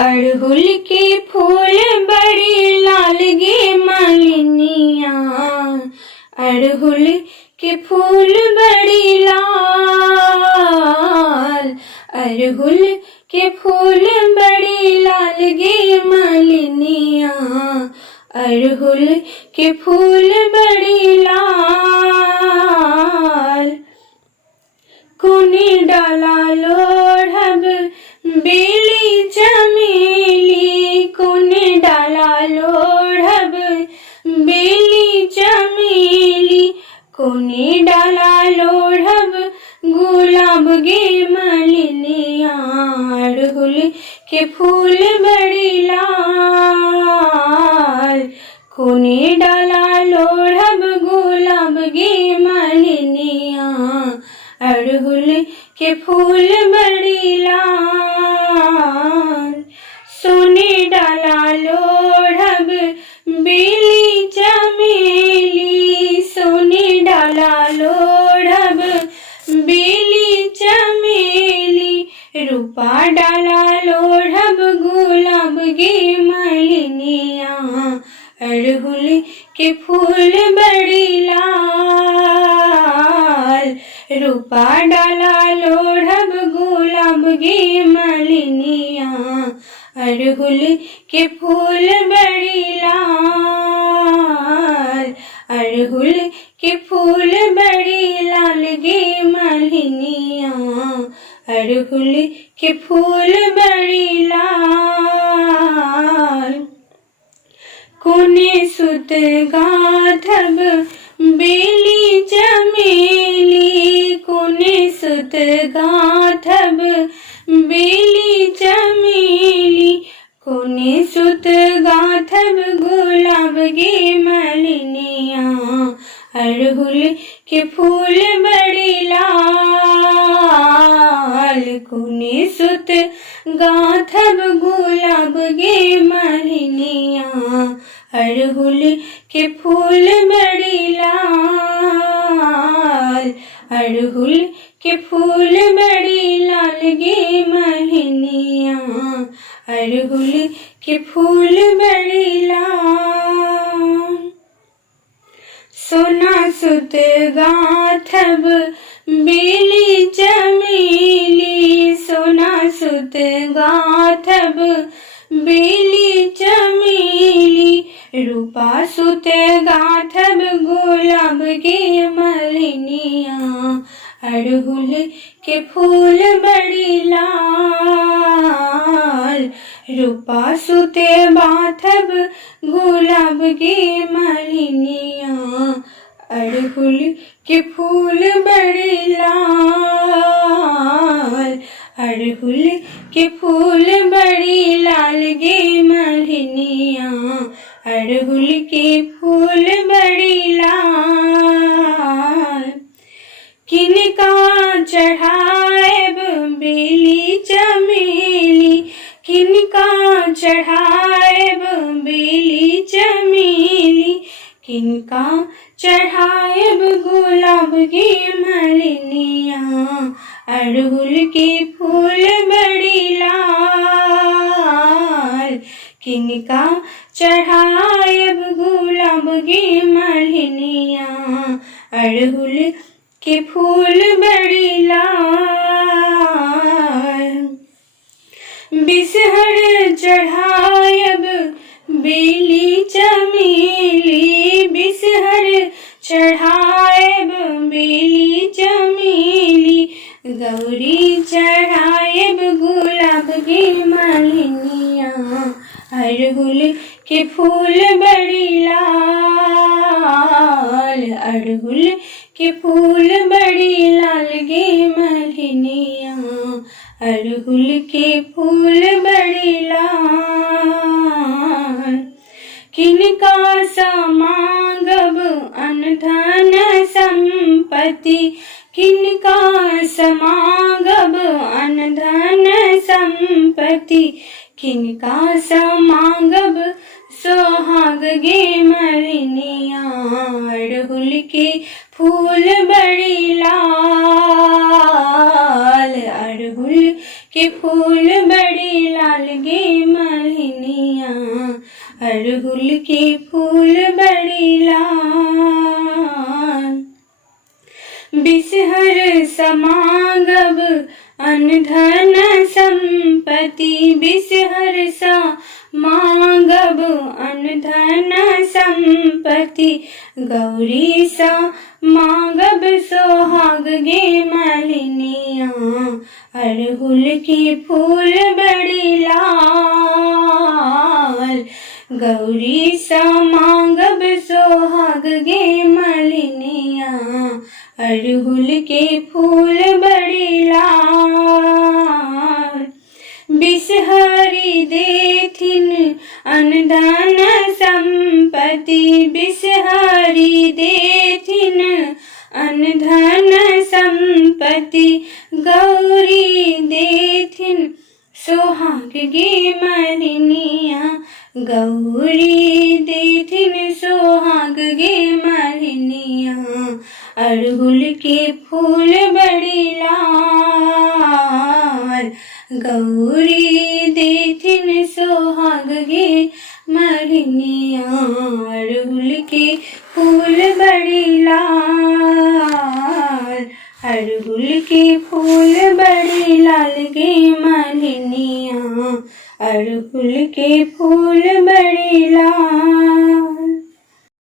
अड़हुल के फूल बड़ी लाल गे मालिनिया, अड़हुल के फूल बड़ी लाल, अड़हुल के फूल बड़ी लाल गे मालिनिया, अड़हुल के फूल बड़ी लाल। कोने डाला लोढ़ब बेली चमेली, कोने डाला लोढ़ब बेली चमेली, कोने डाला लोढ़ब गुलाब गे मालिनिया, अड़हुल के फूल बड़ी लाल, कोने डाला लोढ़ब गुलाब गे मालिनिया, अड़हुल के फूल बड़ी लाल। सोने डाला लोढ़ब बेली चमेली, सोने डाला लोढ़ब बेली चमेली, रूपा डाला लोढ़ब गुलाब गे मालिनिया, अड़हुल के फूल बड़ी लाल, रूपा डाला लोढ़ब गुलाब गे मालिनिया, अड़हुल के फूल बड़ी लाल, अड़हुल के फूल बड़ी लाल गे मालिनिया, अड़हुल के फूल बड़ी लाल। कोने सुत गाथब बेली चमेली, कोने सुत गाथब बेली चमेली, कोने सुत गाथब गुलाब गे मालिनिया, अड़हुल के फूल बड़ी लाल, कोने सुत गाथब गुलाब गे मालिनिया, अड़हुल के फूल बड़ी लाल, अड़हुल के फूल बड़ी लाल गे मालिनिया, अड़हुल के फूल बड़ी लाल। सोना सुत गाथब बेली चमेली, सोना सुत गाथब बेली चमेली, रूपा सुत गाथब गुलाब गे मालिनिया, अड़हुल के फूल बड़ी लाल, रूपा सुत गाथब गुलाब गे मालिनिया, अड़हुल के फूल बड़ी लाल, अड़हुल के फूल बड़ी लाल गे मालिनिया, अड़हुल के फूल बड़ी लाल। किनका चढ़ाएब बेली चमेली, किनका चढ़ाएब बेली चमेली, किनका चढ़ाएब गुलाब गे मालिनिया, अड़हुल के फूल बड़ी लाल, किनका चढ़ाएब गुलाब गे मालिनिया, अड़हुल के फूल बड़ी लाल। बिसहर चढ़ाएब बेली चमेली, बिसहर चढ़ाएब बेली चमेली, गौरी चढ़ाएब गुलाब गे मालिनिया, अड़हुल के फूल बड़ी लाल, अड़हुल के फूल बड़ी लाल गे मालिनिया, अड़हुल के फूल बड़ी लाल। किनका समागब अनधन संपत्ति, किनका समागब अनधन संपत्ति, किनका समागब सोहाग गे मालिनिया, अड़हुल के फूल बड़ी लाल, अड़हुल के फूल बड़ी बड़ी लाल गे मलिनिया, अड़हुल के फूल बड़ी लाल। बिसहर समागब अनधन संपत्ति, बिसहर समागब अनधन संपत्ति, गौरी सा मांगब सोहाग गे मलिनिया, अड़हुल के फूल बड़ी लाल। गौरी सा मांगब सोहाग गे मलिनिया, अड़हुल के फूल बड़ी लाल। बिसहरी देथिन अनधन संपत्ति, बिसहरी देथिन अनधन संपत्ति, गौरी देथिन सोहाग गे मलिनिया, गौरी देथिन सोहाग गे मलिनिया, अड़हुल के फूल बड़ी लाल। गौरी देथिन सोहाग गे मलिनिया, अड़हुल के फूल बड़ी लाल। अड़हुल के फूल बड़ी लाल गे मलिनिया, अड़हुल के फूल बड़ी लाल।